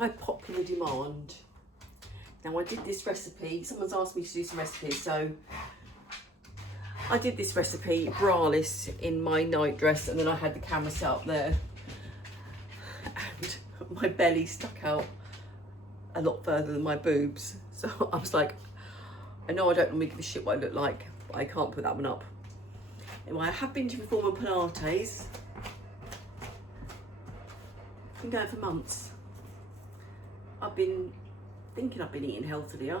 by popular demand. Now I did this recipe, someone's asked me to do some recipes, so I did this recipe braless in my night dress, and then I had the camera set up there and my belly stuck out a lot further than my boobs. So I was like, I know I don't normally give a shit what I look like, but I can't put that one up. Anyway, I have been to Reformer Pilates. Been going for months. I've been thinking I've been eating healthier,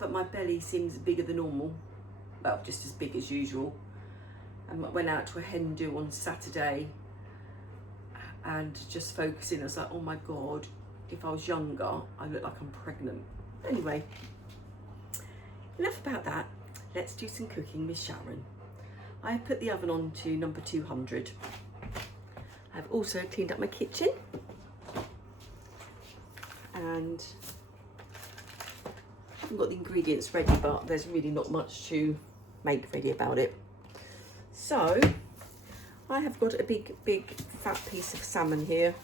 but my belly seems bigger than normal. Well, just as big as usual. And I went out to a hen do on Saturday and just focusing, I was like, oh my God, if I was younger, I look like I'm pregnant. Anyway, enough about that. Let's do some cooking with Sharon. I have put the oven on to number 200. I've also cleaned up my kitchen. And I haven't got the ingredients ready, but there's really not much to make ready about it. So I have got a big fat piece of salmon here.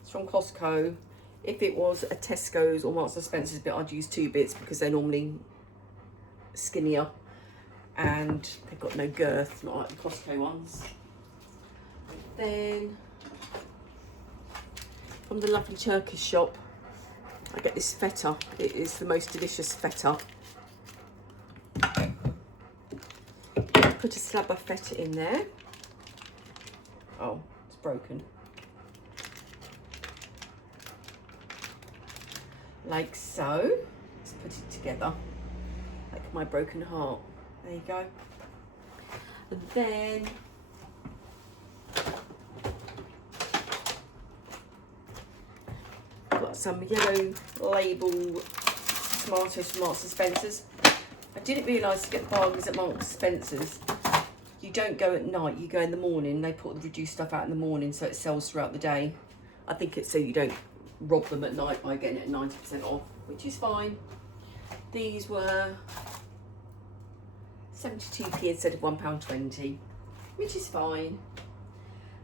It's from Costco. If it was a Tesco's or Marks and Spencer's bit, I'd use 2 bits because they're normally skinnier and they've got no girth, not like the Costco ones. Then from the lovely Turkish shop, I get this feta. It is the most delicious feta. Put a slab of feta in there. Oh, it's broken. Like so. Let's put it together. Like my broken heart. There you go. And then got some yellow label tomatoes from Marks and Spencer's. I didn't realise to get the bargains at Marks and Spencer's, you don't go at night, you go in the morning. They put the reduced stuff out in the morning so it sells throughout the day. I think it's so you don't rob them at night by getting it at 90% off, which is fine. These were 72p instead of £1.20, which is fine.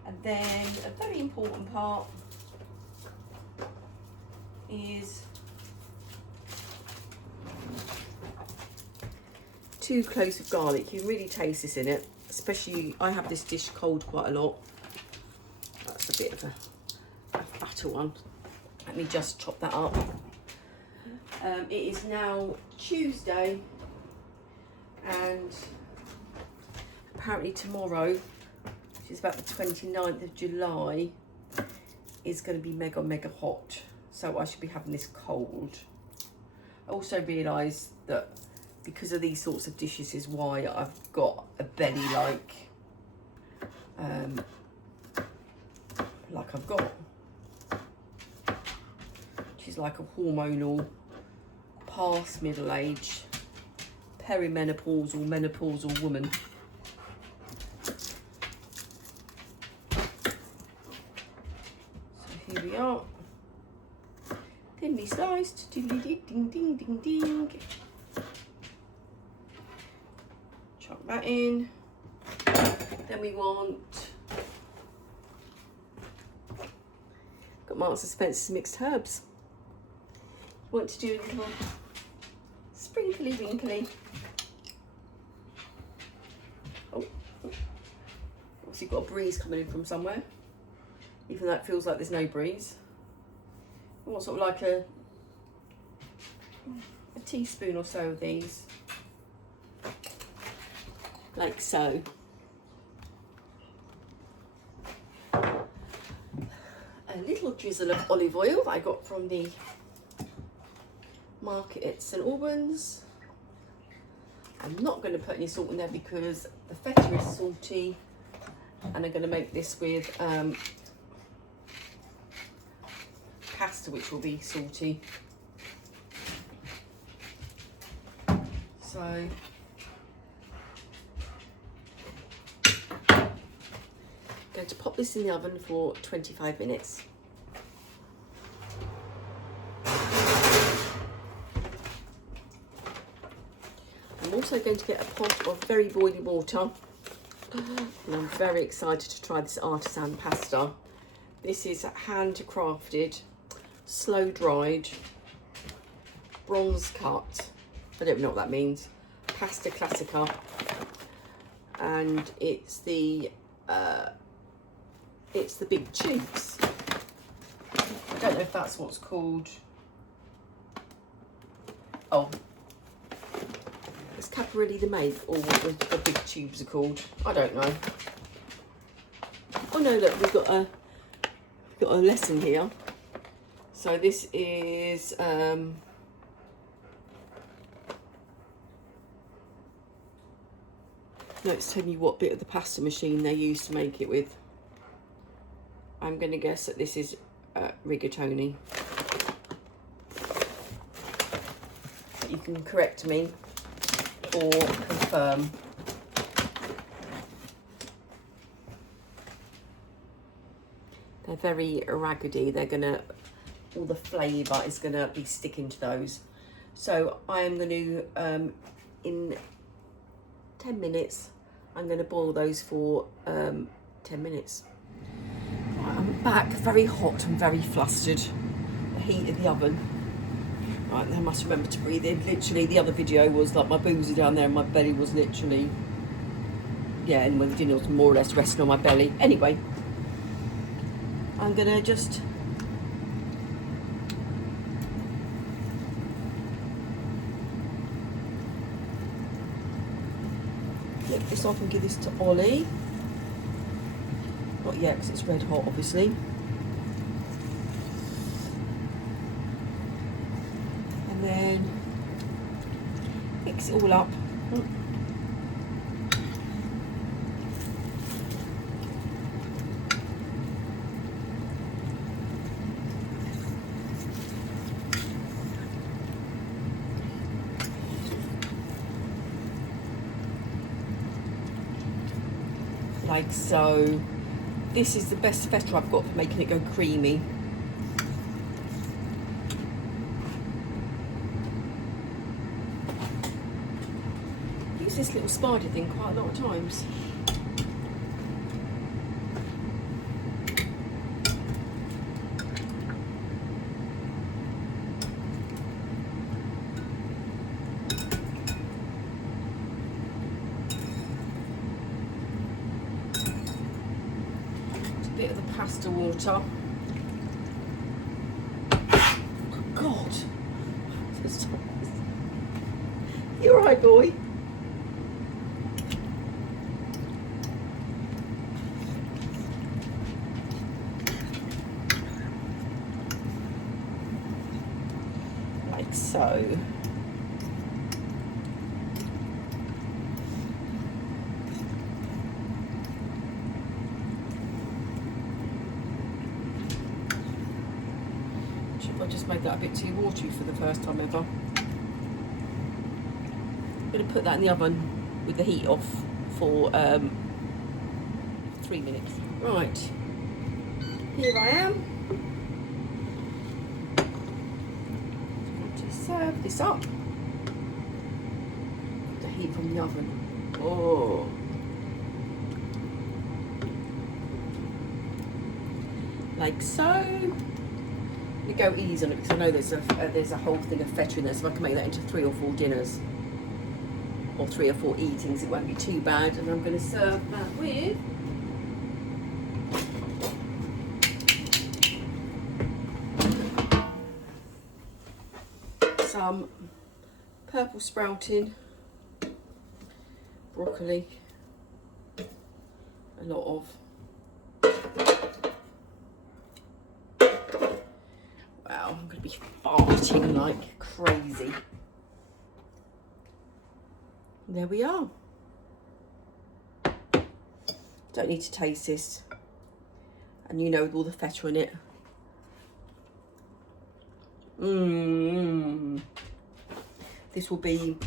And then a very important part is 2 cloves of garlic. You can really taste this in it, especially I have this dish cold quite a lot. That's a bit of a fatter one. Let me just chop that up. It is now Tuesday, and apparently tomorrow, which is about the 29th of July, is going to be mega hot. So I should be having this cold. I also realised that because of these sorts of dishes is why I've got a belly like I've got, which is like a hormonal, past middle age, perimenopausal, menopausal woman. So here we are, thinly sliced, ding ding ding ding ding. Chuck that in. Then we want, got Marks and Spencer's mixed herbs. You want to do a little sprinkly winkly. Oh, obviously got a breeze coming in from somewhere, even though it feels like there's no breeze. I want sort of like a teaspoon or so of these. Like so. A little drizzle of olive oil that I got from the market at St Albans. I'm not going to put any salt in there because the feta is salty, and I'm going to make this with pasta, which will be salty. So going to pop this in the oven for 25 minutes. I'm also going to get a pot of very boiling water, and I'm very excited to try this artisan pasta This is handcrafted, slow dried, bronze cut. I don't know what that means. Pasta classica, and it's the big tubes. I don't know if that's what's called. Oh, it's Caparelli the make, or what the big tubes are called. I don't know. Oh no, look, we've got a lesson here. So this is no, it's telling you what bit of the pasta machine they used to make it with. I'm going to guess that this is rigatoni. You can correct me or confirm. They're very raggedy. They're gonna, all the flavour is gonna be sticking to those. So I am going to, in 10 minutes, I'm going to boil those for 10 minutes. Right, I'm back, very hot and very flustered. The heat of the oven. Right, I must remember to breathe in. Literally, the other video was like my boobs are down there and my belly was literally, yeah, anyway, the dinner was more or less resting on my belly. Anyway, I'm going to just flip this off and give this to Ollie. Not yet because it's red hot, obviously. And then mix it all up. Like so. This is the best feta I've got for making it go creamy. I use this little spider thing quite a lot of times. Bit of the pasta water. Oh God, you're right, boy. Like so. I just made that a bit too watery for the first time ever. I'm going to put that in the oven with the heat off for 3 minutes. Right, here I am. I'm going to serve this up. The heat from the oven. Oh. Like so. You go easy on it because I know there's a whole thing of feta in there, so I can make that into 3 or 4 dinners or 3 or 4 eatings. It won't be too bad. And I'm going to serve that with some purple sprouting, broccoli, a lot of. Wow, I'm going to be farting like crazy. There we are. Don't need to taste this. And you know, with all the feta in it. This will be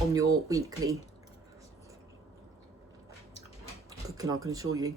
on your weekly cooking, I can assure you.